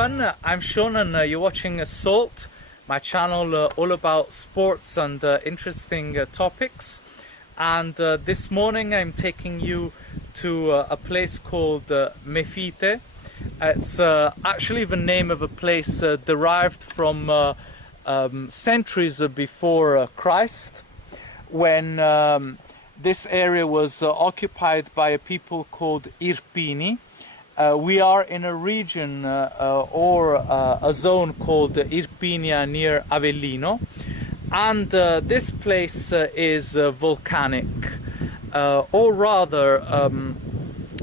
everyone, I'm Sean and you're watching Salt, my channel all about sports and interesting topics. And this morning I'm taking you to a place called Mefite. It's actually the name of a place derived from centuries before Christ, when this area was occupied by a people called Hirpini. We are in a region or a zone called Hirpinia near Avellino, and this place is volcanic, or rather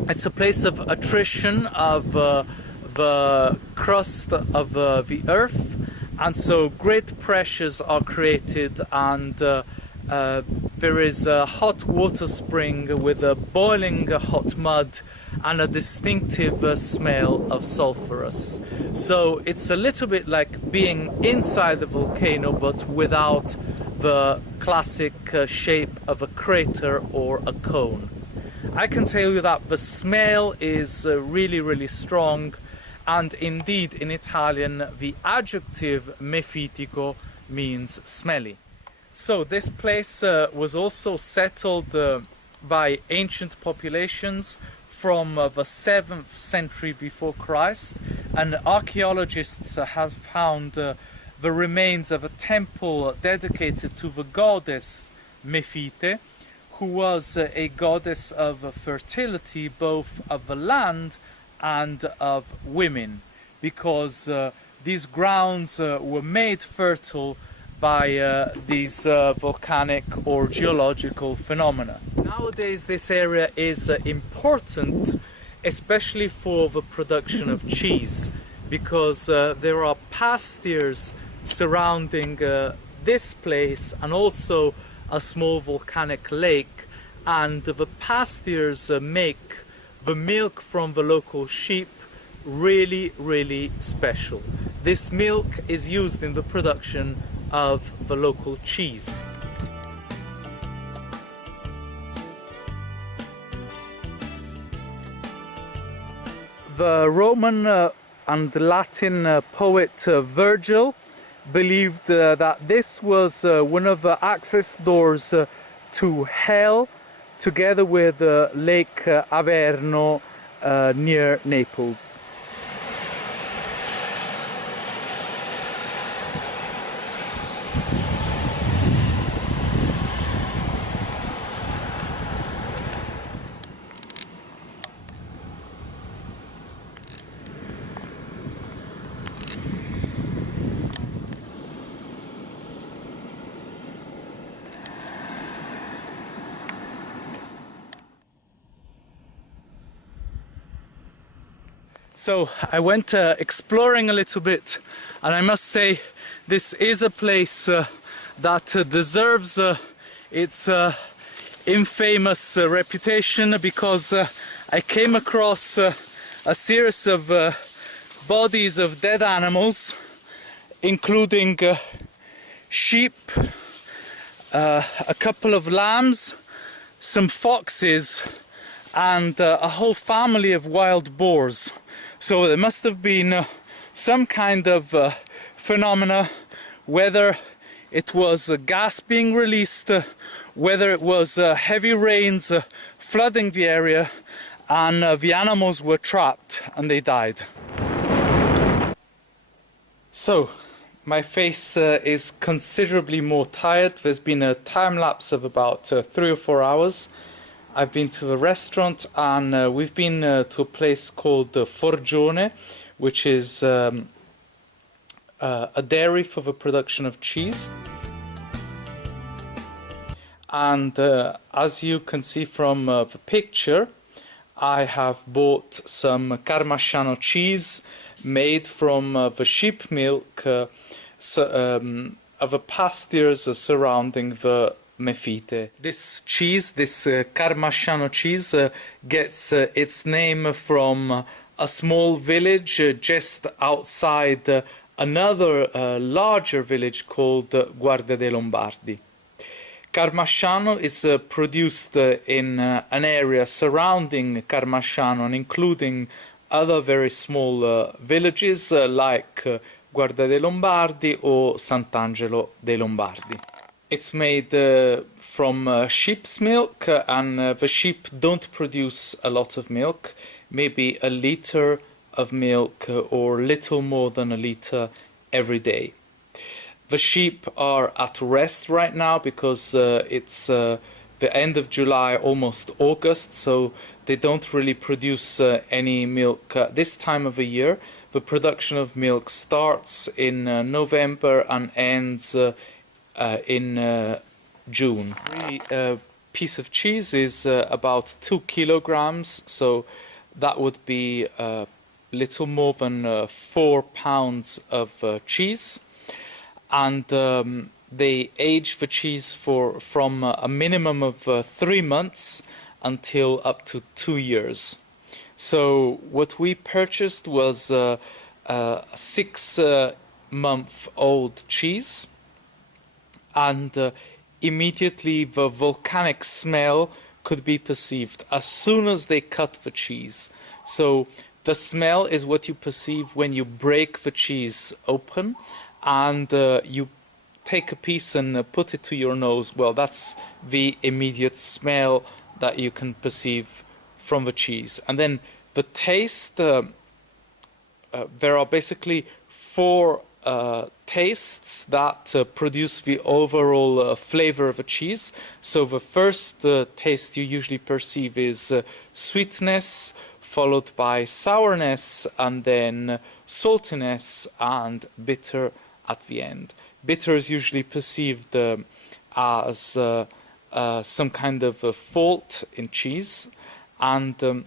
it's a place of attrition of the crust of the earth, and so great pressures are created, and there is a hot water spring with a boiling hot mud and a distinctive smell of sulfurous. So it's a little bit like being inside the volcano, but without the classic shape of a crater or a cone. I can tell you that the smell is really strong, and indeed in Italian the adjective mefitico means smelly. So this place was also settled by ancient populations from the 7th century before Christ, and archaeologists have found the remains of a temple dedicated to the goddess Mefite, who was a goddess of fertility, both of the land and of women, because these grounds were made fertile by these volcanic or geological phenomena. Nowadays this area is important, especially for the production of cheese, because there are pastures surrounding this place and also a small volcanic lake, and the pastures make the milk from the local sheep really special. This milk is used in the production of the local cheese. The Roman and Latin poet Virgil believed that this was one of the access doors to hell, together with Lake Averno near Naples. So I went exploring a little bit, and I must say this is a place that deserves its infamous reputation, because I came across a series of bodies of dead animals, including sheep, a couple of lambs, some foxes, and a whole family of wild boars. So there must have been some kind of phenomena, whether it was gas being released, whether it was heavy rains flooding the area, and the animals were trapped and they died. So my face is considerably more tired. There's been a time lapse of about 3 or 4 hours. I've been to the restaurant, and we've been to a place called Forgione, which is a dairy for the production of cheese. And as you can see from the picture, I have bought some Carmasciano cheese made from the sheep milk of the pastures surrounding the Mefite. This cheese, this Carmasciano cheese, gets its name from a small village just outside another larger village called Guardia dei Lombardi. Carmasciano is produced in an area surrounding Carmasciano and including other very small villages like Guarda dei Lombardi or Sant'Angelo dei Lombardi. It's made from sheep's milk, and the sheep don't produce a lot of milk, maybe a liter of milk or little more than a liter every day. The sheep are at rest right now because it's the end of July, almost August, so they don't really produce any milk this time of the year. The production of milk starts in November and ends in June. A piece of cheese is about 2 kilograms, so that would be little more than 4 pounds of cheese. And they age the cheese from a minimum of 3 months until up to 2 years. So what we purchased was a 6-month-old cheese, and immediately the volcanic smell could be perceived as soon as they cut the cheese. So the smell is what you perceive when you break the cheese open and you take a piece and put it to your nose. Well, that's the immediate smell that you can perceive from the cheese. And then the taste, there are basically 4 tastes that produce the overall flavor of a cheese. So the first taste you usually perceive is sweetness, followed by sourness, and then saltiness and bitter at the end. Bitter is usually perceived as some kind of fault in cheese, and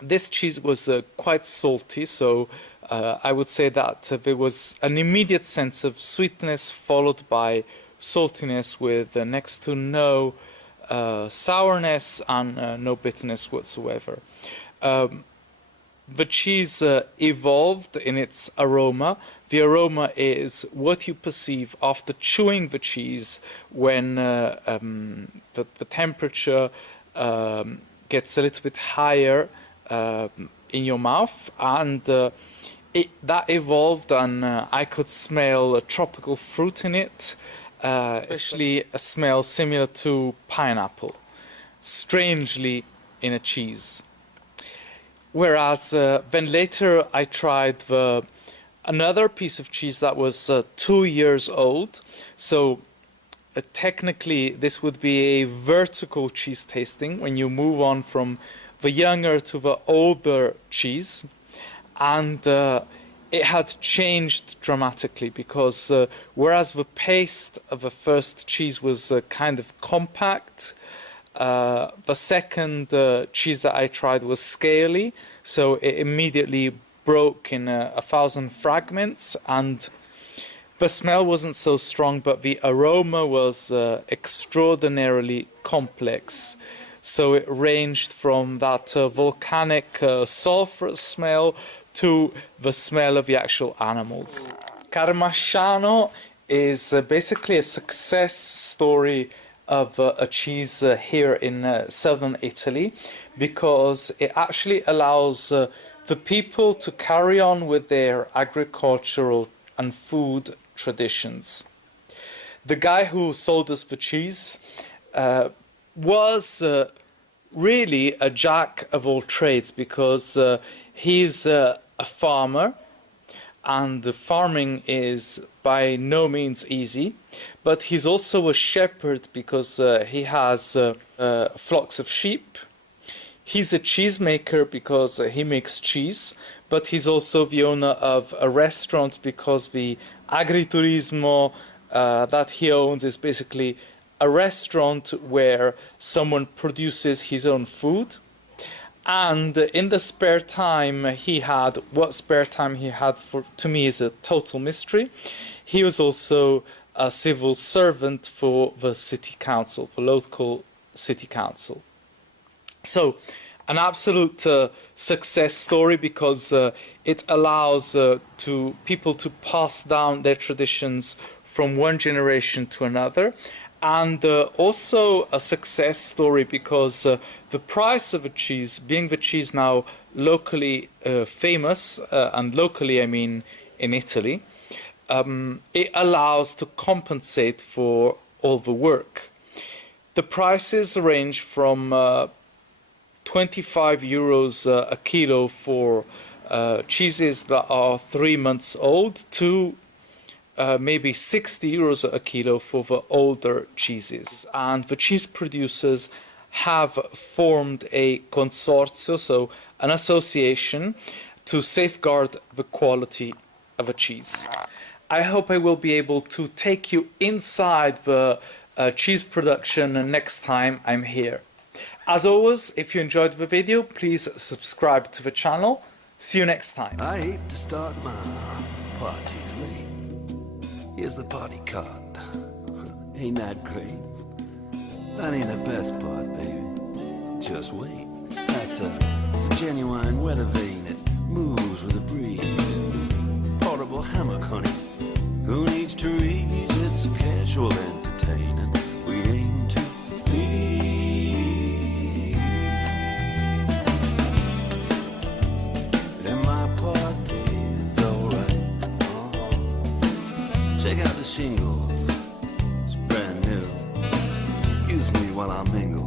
this cheese was quite salty, so I would say that there was an immediate sense of sweetness followed by saltiness with next to no sourness and no bitterness whatsoever. The cheese evolved in its aroma. The aroma is what you perceive after chewing the cheese when the temperature gets a little bit higher in your mouth, and that evolved, and I could smell a tropical fruit in it, especially a smell similar to pineapple, strangely in a cheese. Whereas then later I tried another piece of cheese that was 2 years old. So technically this would be a vertical cheese tasting when you move on from the younger to the older cheese. And it had changed dramatically because whereas the paste of the first cheese was kind of compact, the second cheese that I tried was scaly, so it immediately broke in 1,000 fragments, and the smell wasn't so strong, but the aroma was extraordinarily complex. So it ranged from that volcanic sulfur smell to the smell of the actual animals. Carmasciano is basically a success story of a cheese here in southern Italy, because it actually allows the people to carry on with their agricultural and food traditions. The guy who sold us the cheese was really a jack of all trades, because he's a farmer, and the farming is by no means easy, but he's also a shepherd because he has flocks of sheep. He's a cheesemaker because he makes cheese, but he's also the owner of a restaurant because the agriturismo that he owns is basically a restaurant where someone produces his own food. And in the spare time he had, what spare time he had, to me is a total mystery. He was also a civil servant for the city council, the local city council. So an absolute success story, because it allows people to pass down their traditions from one generation to another, and also a success story because the price of a cheese, being the cheese now locally famous, and locally I mean in Italy, it allows to compensate for all the work. The prices range from 25 euros a kilo for cheeses that are 3 months old to maybe 60 euros a kilo for the older cheeses. And the cheese producers have formed a consorzio, so an association, to safeguard the quality of a cheese. I hope I will be able to take you inside the cheese production next time I'm here. As always, if you enjoyed the video, please subscribe to the channel. See you next time. I hate to start my parties late. Here's the party card. Ain't that great? That ain't the best part, baby. Just wait. It's a genuine weather vane that moves with the breeze. Portable hammock, honey. Who needs trees? It's casual entertaining. We aim to please. And my party's alright. Check out the shingles. It's brand new. Excuse me while I mingle.